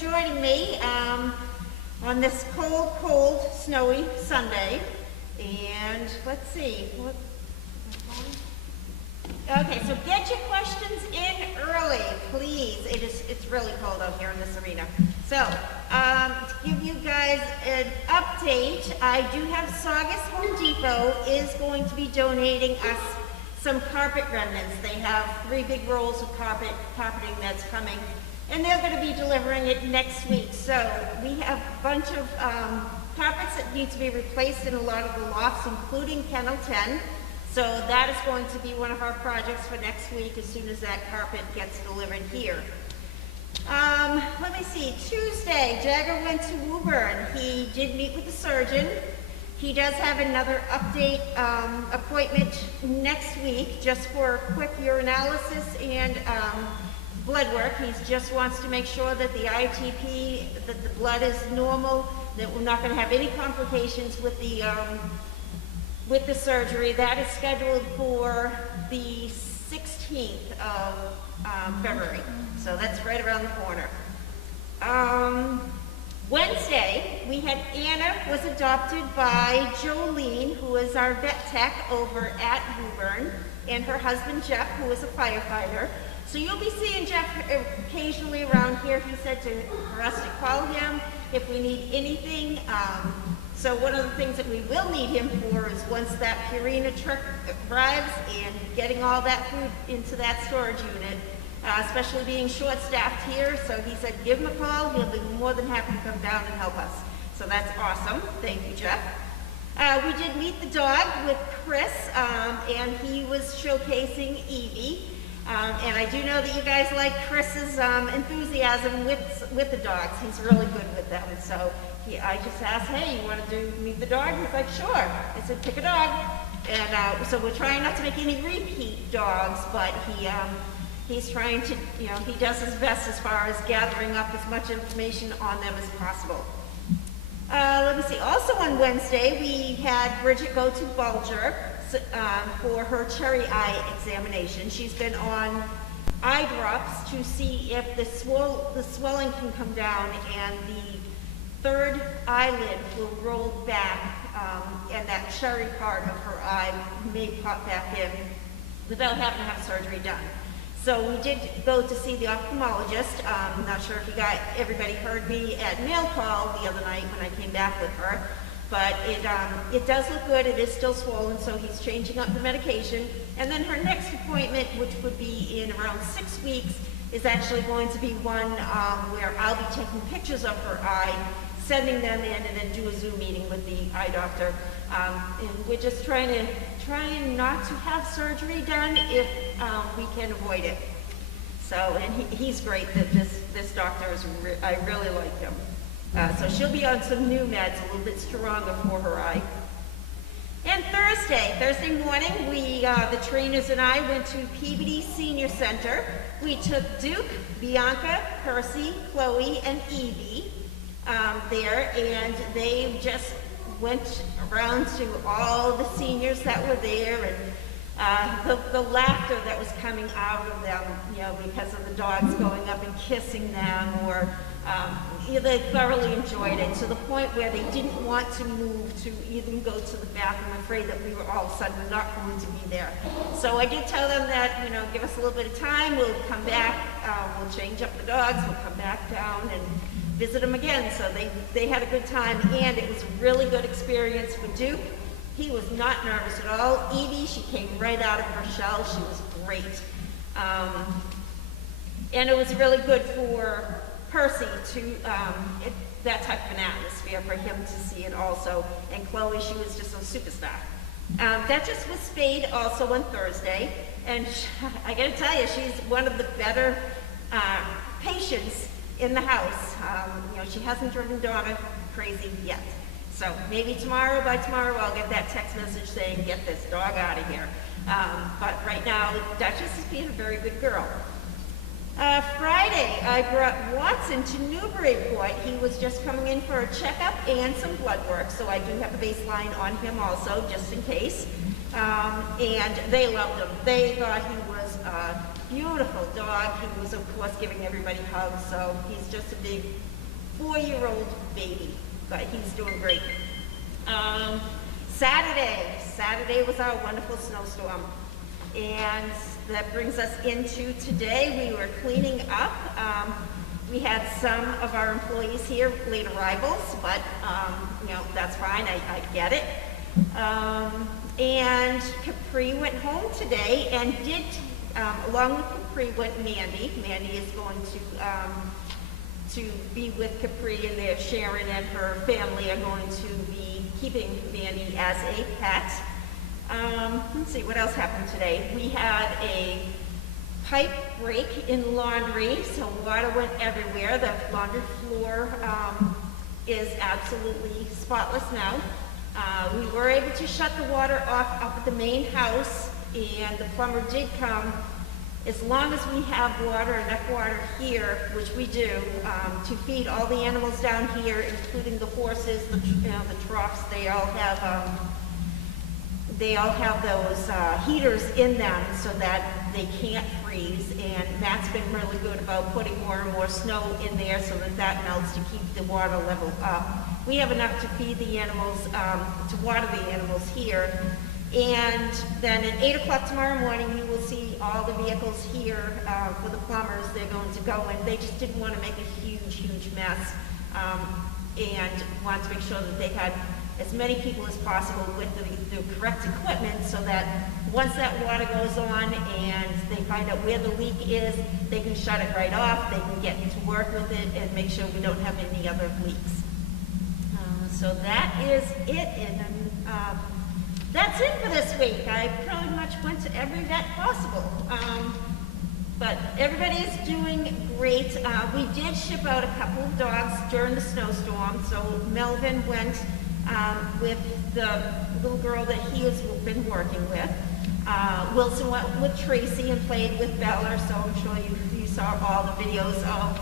joining me on this cold, snowy Sunday. And let's see. Okay, so get your questions in early, please. It's really cold out here in this arena. So, to give you guys an update, I do have Saugus Home Depot is going to be donating us some carpet remnants. They have 3 big rolls of carpeting that's coming, and they're going to be delivering it next week. So we have a bunch of carpets that need to be replaced in a lot of the lofts, including Kennel 10. So that is going to be one of our projects for next week as soon as that carpet gets delivered here. Let me see, Tuesday, Jagger went to Woburn. He did meet with the surgeon. He does have another update appointment next week just for a quick urinalysis and blood work. He just wants to make sure that the ITP, that the blood is normal, that we're not going to have any complications with the surgery. That is scheduled for the 16th of February. So that's right around the corner. Wednesday, we had Anna was adopted by Jolene, who is our vet tech over at Woburn, and her husband Jeff, who is a firefighter. So you'll be seeing Jeff occasionally around here. He said for us to call him if we need anything. So one of the things that we will need him for is once that Purina truck arrives and getting all that food into that storage unit, especially being short-staffed here. So he said, give him a call. He'll be more than happy to come down and help us. So that's awesome. Thank you, Jeff. We did meet the dog with Chris, and he was showcasing Evie. And I do know that you guys like Chris's enthusiasm with the dogs. He's really good with them. So I just asked, hey, you want to meet the dog? He's like, sure. I said, pick a dog. And so we're trying not to make any repeat dogs, but he's trying to, he does his best as far as gathering up as much information on them as possible. Let me see. Also on Wednesday, we had Bridget go to Bulger for her cherry eye examination. She's been on eye drops to see if the swelling can come down and the third eyelid will roll back, and that cherry part of her eye may pop back in without having to have surgery done. So we did go to see the ophthalmologist. I'm not sure if everybody heard me at mail call the other night when I came back with her, but it does look good. It is still swollen, so he's changing up the medication. And then her next appointment, which would be in around 6 weeks, is actually going to be one where I'll be taking pictures of her eye, sending them in, and then do a Zoom meeting with the eye doctor. And we're just trying not to have surgery done if we can avoid it. So, and he's great. This doctor I really like him. So she'll be on some new meds, a little bit stronger for her eye. And Thursday morning, the trainers and I went to Peabody Senior Center. We took Duke, Bianca, Percy, Chloe, and Evie there, and they just went around to all the seniors that were there, and the laughter that was coming out of them, because of the dogs going up and kissing them, or they thoroughly enjoyed it to the point where they didn't want to move to even go to the bathroom, afraid that we were all of a sudden not going to be there. So I did tell them that, give us a little bit of time, we'll come back, we'll change up the dogs, we'll come back down and visit them again. So they had a good time, and it was a really good experience for Duke. He was not nervous at all. Evie, she came right out of her shell. She was great. And it was really good for Percy to, that type of an atmosphere for him to see it also. And Chloe, she was just a superstar. Duchess was spayed also on Thursday. And I gotta tell you, she's one of the better patients in the house. She hasn't driven Donna crazy yet. So maybe by tomorrow, I'll get that text message saying, get this dog out of here. But right now, Duchess is being a very good girl. Friday, I brought Watson to Newburyport. He was just coming in for a checkup and some blood work, so I do have a baseline on him also, just in case. And they loved him. They thought he was a beautiful dog. He was, of course, giving everybody hugs, so he's just a big 4-year-old baby, but he's doing great. Saturday was our wonderful snowstorm. And that brings us into today. We were cleaning up. We had some of our employees here, late arrivals, but you know, that's fine, I get it. And Capri went home today and did, along with Capri went Mandy. Mandy is going to be with Capri, and there Sharon and her family are going to be keeping Mandy as a pet. Let's see, what else happened today? We had a pipe break in laundry, so water went everywhere. The laundry floor is absolutely spotless now. We were able to shut the water off up at the main house, and the plumber did come. As long as we have water, enough water here, which we do, to feed all the animals down here, including the horses, the troughs, they all have those heaters in them so that they can't freeze. And Matt's been really good about putting more and more snow in there so that that melts to keep the water level up. We have enough to feed the animals, to water the animals here. And then at 8 o'clock tomorrow morning, you will see all the vehicles here for the plumbers. They're going to go in. They just didn't want to make a huge mess, and wanted to make sure that they had as many people as possible with the correct equipment, so that once that water goes on and they find out where the leak is, they can shut it right off. They can get to work with it and make sure we don't have any other leaks. So that is it. And that's it for this week. I pretty much went to every vet possible. But everybody's doing great. We did ship out a couple of dogs during the snowstorm. So Melvin went with the little girl that he has been working with. Wilson went with Tracy and played with Bella, so I'm sure you saw all the videos of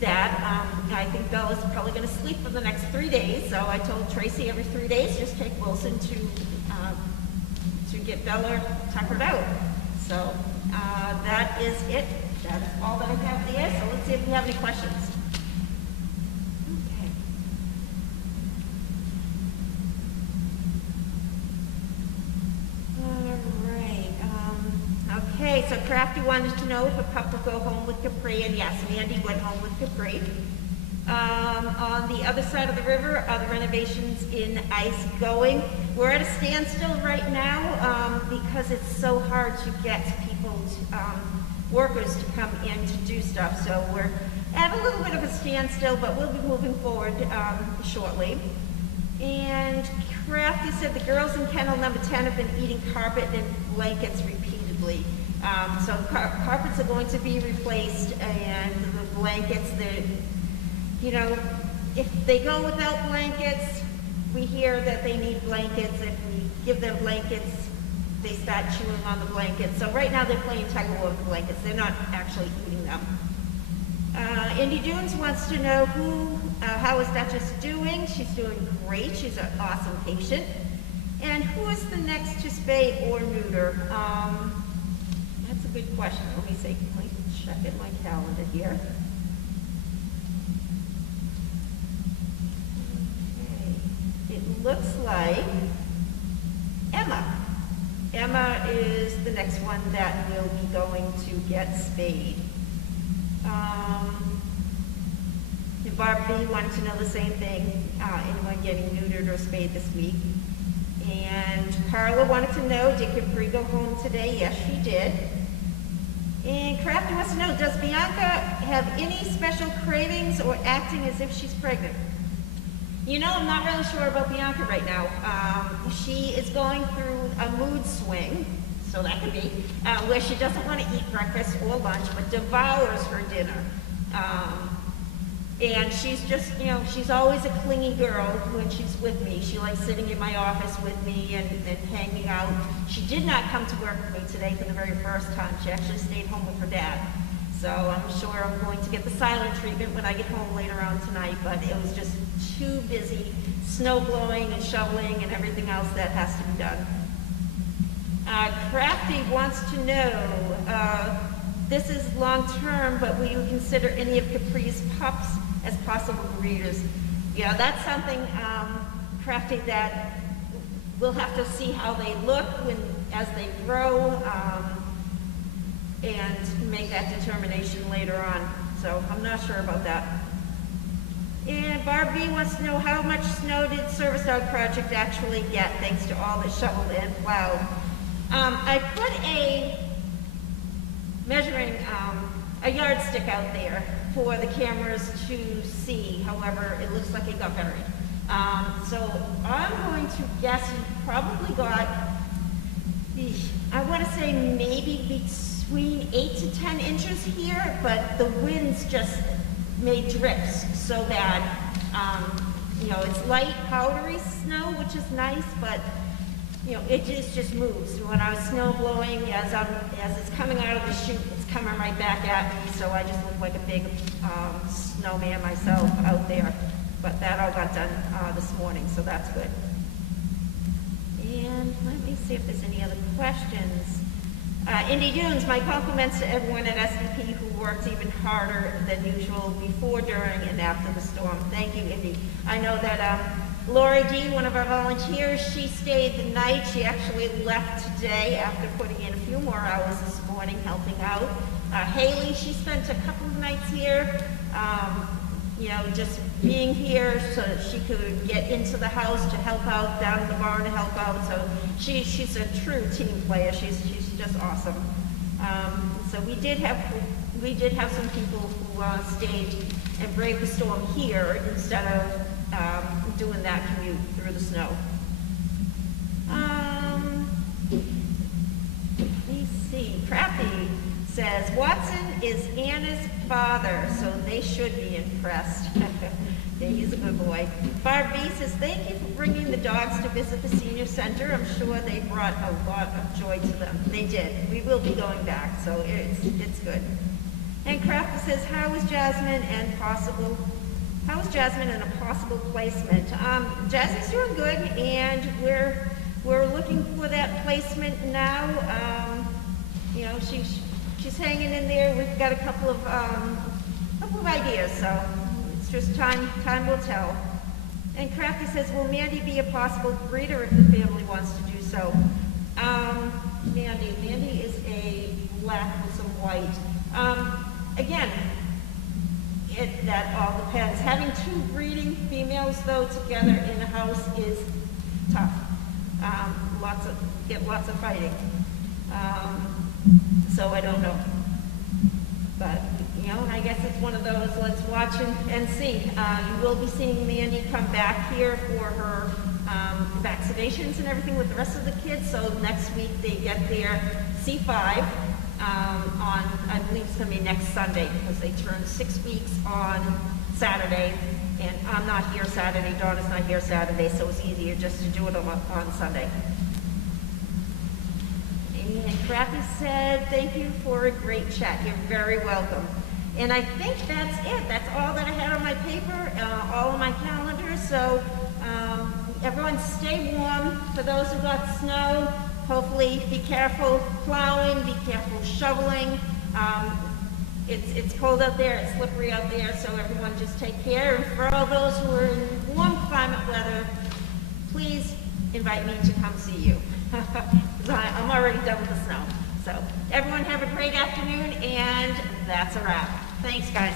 that. I think Bella's probably going to sleep for the next 3 days, so I told Tracy every 3 days just take Wilson to get Bella tuckered out. So that is it. That's all that I have there. So let's see if we have any questions. Okay. All right. Okay, so Crafty wanted to know if a pup would go home with Capri, and yes, Mandy went home with Capri. On the other side of the river are the renovations in ice going. We're at a standstill right now because it's so hard to get people, workers to come in to do stuff. So we're at a little bit of a standstill, but we'll be moving forward shortly. And Crafty said the girls in kennel number 10 have been eating carpet and blankets repeatedly. So carpets are going to be replaced, and the blankets, you know, if they go without blankets, we hear that they need blankets. If we give them blankets, they start chewing on the blankets. So right now they're playing tug of war with the blankets. They're not actually eating them. Indy Dunes wants to know how is Duchess doing? She's doing great. She's an awesome patient. And who is the next to spay or neuter? That's a good question. Let me see. Let me check in my calendar here. It looks like Emma. Emma is the next one that will be going to get spayed. Barbara B wanted to know the same thing. Anyone getting neutered or spayed this week? And Carla wanted to know, did Capri go home today? Yes, she did. And Crafty wants to know, does Bianca have any special cravings or acting as if she's pregnant? You know, I'm not really sure about Bianca right now. She is going through a mood swing, so that could be, where she doesn't want to eat breakfast or lunch, but devours her dinner. And she's just, you know, she's always a clingy girl when she's with me. She likes sitting in my office with me and hanging out. She did not come to work with me today for the very first time. She actually stayed home with her dad. So I'm sure I'm going to get the silent treatment when I get home later on tonight, but it was just too busy snow blowing and shoveling and everything else that has to be done. Crafty wants to know, this is long term, but will you consider any of Capri's pups as possible breeders. You know, that's something, Crafty, that we'll have to see how they look as they grow, and make that determination later on. So I'm not sure about that. And Barbie wants to know, how much snow did Service Dog Project actually get, thanks to all the shoveled and plowed? I put a measuring, a yardstick out there for the cameras to see. However, it looks like it got buried. So I'm going to guess he probably got, I want to say maybe between 8 to 10 inches here, but the winds just made drifts so bad. You know, it's light, powdery snow, which is nice, but you know, it just moves. When I was snow blowing, as it's coming out of the chute, it's coming right back at me, so I just look like a big snowman myself out there. But that all got done this morning, so that's good. And let me see if there's any other questions. Indy Dunes, my compliments to everyone at SDP who worked even harder than usual before, during, and after the storm. Thank you, Indy. I know that Lori Dean, one of our volunteers, she stayed the night. She actually left today after putting in a few more hours this morning helping out. Haley, she spent a couple of nights here, you know, just being here so that she could get into the house to help out, down in the barn to help out. So she's a true team player. She's just awesome. So we did have some people who stayed and braved the storm here instead of doing that commute through the snow. Let me see. Crappy says, Watson is Anna's father, so they should be impressed. Yeah, he's a good boy. Barb B says, thank you for bringing the dogs to visit the senior center. I'm sure they brought a lot of joy to them. They did. We will be going back, so it's good. And Crafty says, how is Jasmine and a possible placement? Jasmine's doing good, and we're looking for that placement now. You know, she's hanging in there. We've got a couple of ideas, so it's just time will tell. And Crafty says, will Mandy be a possible breeder if the family wants to do so? Mandy is a black with some white. Again, that all depends. Having two breeding females though together in a house is tough. Get lots of fighting. So I don't know. But, you know, I guess it's one of those, let's watch and see. You will be seeing Mandy come back here for her vaccinations and everything with the rest of the kids. So next week they get their C5 on, I believe it's going to be next Sunday, because they turn 6 weeks on Saturday. And I'm not here Saturday, Donna's not here Saturday, so it's easier just to do it on Sunday. And Crappy said, thank you for a great chat. You're very welcome. And I think that's it. That's all that I had on my paper, all on my calendar. So everyone stay warm. For those who got snow, hopefully be careful plowing, be careful shoveling. It's cold out there, it's slippery out there, so everyone just take care. And for all those who are in warm climate weather, please invite me to come see you. I'm already done with the snow. So everyone have a great afternoon, and that's a wrap. Thanks, guys.